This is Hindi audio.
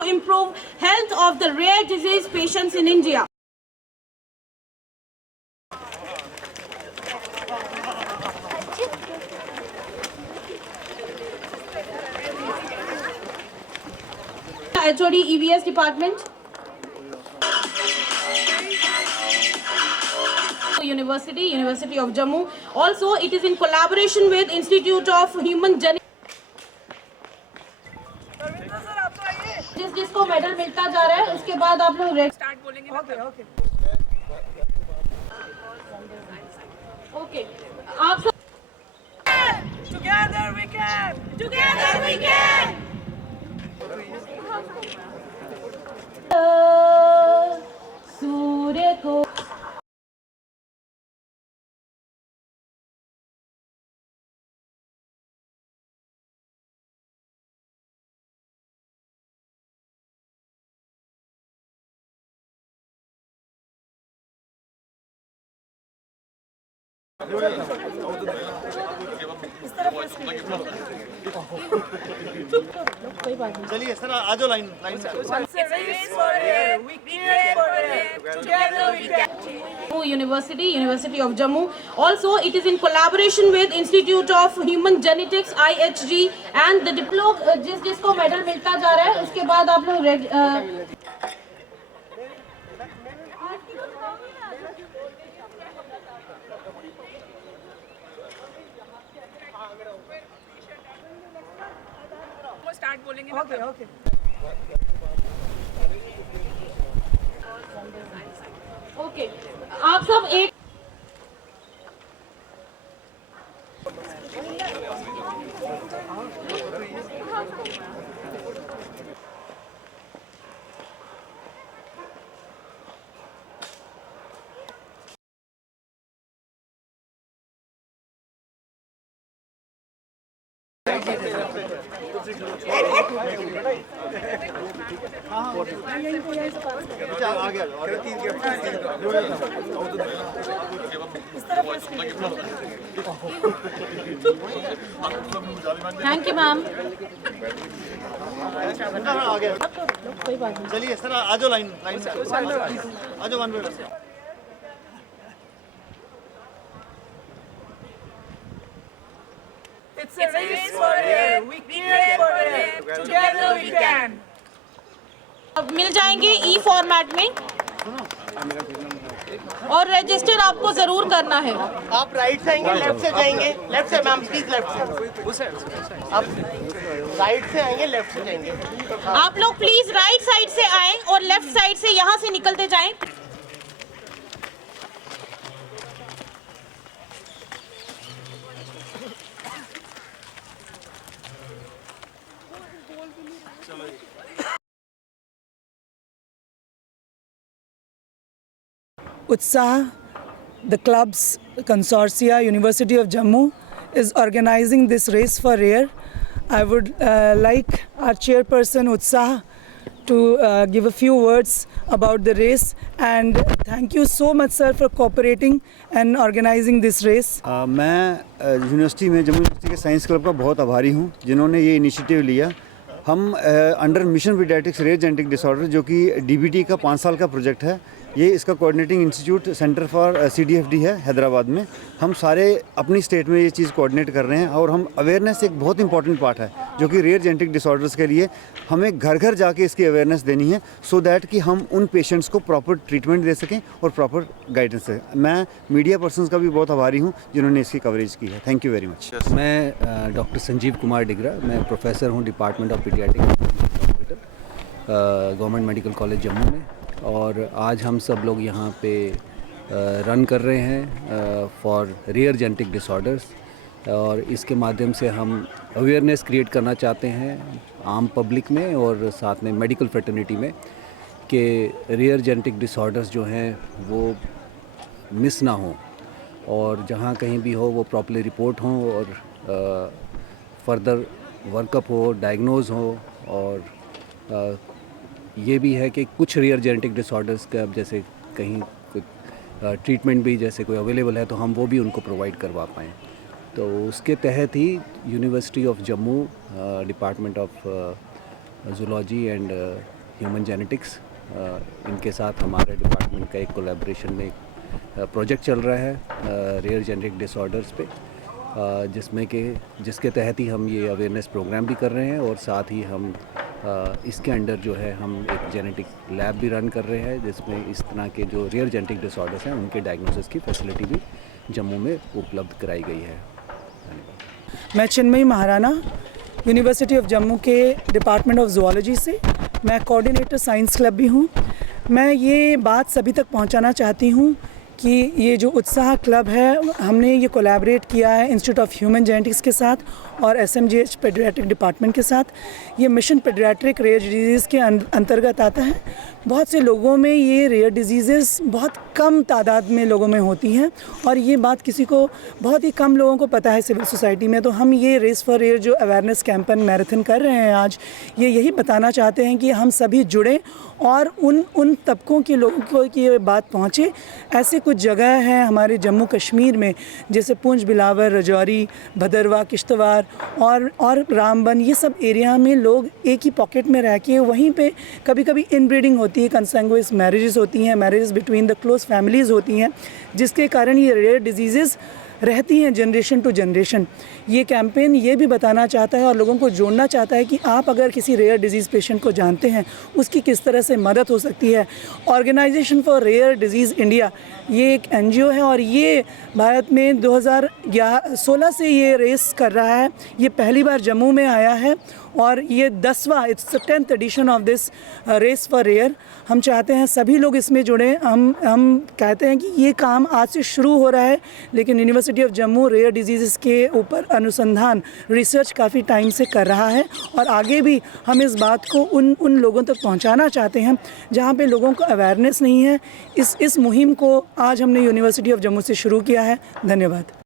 to improve health of the rare disease patients in India. HOD EVS department. University of Jammu. Also, it is in collaboration with Institute of Human Genetics. जिसको मेडल मिलता जा रहा है उसके बाद आप लोग स्टार्ट बोलेंगे ओके आप सब टुगेदर वी कैन सूर्य को चलिए सर आ जाओ line University of Jammu. Also, it is in collaboration with Institute of Human Genetics IHG and the diploma जिसको मेडल मिलता जा रहा है उसके बाद आप लोग स्टार्ट बोलेंगे ओके आप सब एक थैंक यू मैम चलिए सर आ जाओ लाइन आ जाओ one by one It's a race for air. We create for air. Together we can. अब मिल जाएंगे ई फॉर्मेट में और रजिस्टर आपको जरूर करना है। आप राइट से आएंगे लेफ्ट से जाएंगे लेफ्ट से मैम प्लीज लेफ्ट से आप राइट से आएंगे लेफ्ट से जाएंगे आप लोग प्लीज राइट साइड से आएं और लेफ्ट साइड से यहाँ से निकलते जाएं। Utsaah, the club's consortia, University of Jammu, is organizing this race for rare. I would like our chairperson Utsaah to give a few words about the race, and thank you so much sir for cooperating and organizing this race. मैं यूनिवर्सिटी में जम्मू यूनिवर्सिटी के साइंस क्लब का बहुत आभारी हूँ जिन्होंने ये इनिशिएटिव लिया। हम under mission paediatrics rare genetic disorder जो कि डीबीटी का 5 साल का प्रोजेक्ट है, ये इसका कोऑर्डिनेटिंग इंस्टीट्यूट सेंटर फॉर सीडीएफडी है हैदराबाद में। हम सारे अपनी स्टेट में ये चीज़ कोऑर्डिनेट कर रहे हैं और हम अवेयरनेस एक बहुत इंपॉर्टेंट पार्ट है जो कि रेयर जेनेटिक डिसऑर्डर्स के लिए हमें घर घर जाके इसकी अवेयरनेस देनी है सो दैट कि हम उन पेशेंट्स को प्रॉपर ट्रीटमेंट दे सकें और प्रॉपर गाइडेंस दें। मैं मीडिया पर्सनस का भी बहुत आभारी हूँ जिन्होंने इसकी कवरेज की है। Thank you very much. मैं डॉक्टर संजीव कुमार डिगरा, मैं प्रोफेसर हूँ department of paediatrics hospital government medical college Jammu में, और आज हम सब लोग यहाँ पे रन कर रहे हैं फॉर रेयर जेनेटिक डिसऑर्डर्स, और इसके माध्यम से हम अवेयरनेस क्रिएट करना चाहते हैं आम पब्लिक में और साथ में मेडिकल फ्रेटर्निटी में कि रेयर जेनेटिक डिसऑर्डर्स जो हैं वो मिस ना हो और जहाँ कहीं भी हो वो प्रॉपर्ली रिपोर्ट हों और फर्दर वर्कअप हो, डायग्नोज हो। और ये भी है कि कुछ रेयर जेनेटिक डिसऑर्डर्स का जैसे कहीं ट्रीटमेंट भी जैसे कोई अवेलेबल है तो हम वो भी उनको प्रोवाइड करवा पाएँ। तो उसके तहत ही university of Jammu department of zoology and human genetics, इनके साथ हमारे डिपार्टमेंट का एक कोलैबोरेशन में एक प्रोजेक्ट चल रहा है रेयर जेनेटिक डिसऑर्डर्स पे, जिसके तहत ही हम ये अवेयरनेस प्रोग्राम भी कर रहे हैं और साथ ही हम इसके अंडर जो है हम एक जेनेटिक लैब भी रन कर रहे हैं, जिसमें इस तरह के जो रेयर जेनेटिक डिसऑर्डर्स हैं उनके डायग्नोसिस की फैसिलिटी भी जम्मू में उपलब्ध कराई गई है। मैं चिन्मयी महाराणा, यूनिवर्सिटी ऑफ जम्मू के डिपार्टमेंट ऑफ ज़ूलॉजी से, मैं कोऑर्डिनेटर साइंस क्लब भी हूँ। मैं ये बात सभी तक पहुँचाना चाहती हूँ कि ये जो उत्साह क्लब है, हमने ये कोलैबोरेट किया है इंस्टीट्यूट ऑफ ह्यूमन जेनेटिक्स के साथ और SMGH पेडियाट्रिक डिपार्टमेंट के साथ। ये मिशन पेडियाट्रिक रेयर डिजीज़ के अंतर्गत आता है। बहुत से लोगों में ये रेयर डिजीज़ बहुत कम तादाद में लोगों में होती हैं और ये बात किसी को, बहुत ही कम लोगों को पता है सिविल सोसाइटी में। तो हम ये रेस फॉर रेयर जो अवेयरनेस कैंपेन मैराथन कर रहे हैं आज, ये यही बताना चाहते हैं कि हम सभी जुड़ें और उन तबकों के लोगों को कि ये बात पहुँचे। ऐसे कुछ जगह हैं हमारे जम्मू कश्मीर में, जैसे पुंछ, बिलावर, राजौरी, भदरवा, किश्तवाड़ और रामबन, ये सब एरिया में लोग एक ही पॉकेट में रह के वहीं पे कभी कभी इनब्रीडिंग होती है, कंसंगुइस मैरिजेस होती हैं, marriages between the close families होती हैं, जिसके कारण ये रेयर डिजीज़ रहती हैं जनरेशन टू जनरेशन। ये कैंपेन ये भी बताना चाहता है और लोगों को जोड़ना चाहता है कि आप अगर किसी रेयर डिजीज़ पेशेंट को जानते हैं, उसकी किस तरह से मदद हो सकती है। Organisation for rare disease India ये एक NGO है और ये भारत में 2016 से ये रेस कर रहा है। ये पहली बार जम्मू में आया है और ये 10वां, it's 10th edition of this race for rare. हम चाहते हैं सभी लोग इसमें जुड़ें। हम कहते हैं कि ये काम आज से शुरू हो रहा है, लेकिन university of Jammu rare disease के ऊपर अनुसंधान, रिसर्च काफ़ी टाइम से कर रहा है और आगे भी हम इस बात को उन लोगों तक पहुंचाना चाहते हैं जहां पे लोगों को अवेयरनेस नहीं है। इस मुहिम को आज हमने यूनिवर्सिटी ऑफ जम्मू से शुरू किया है। धन्यवाद।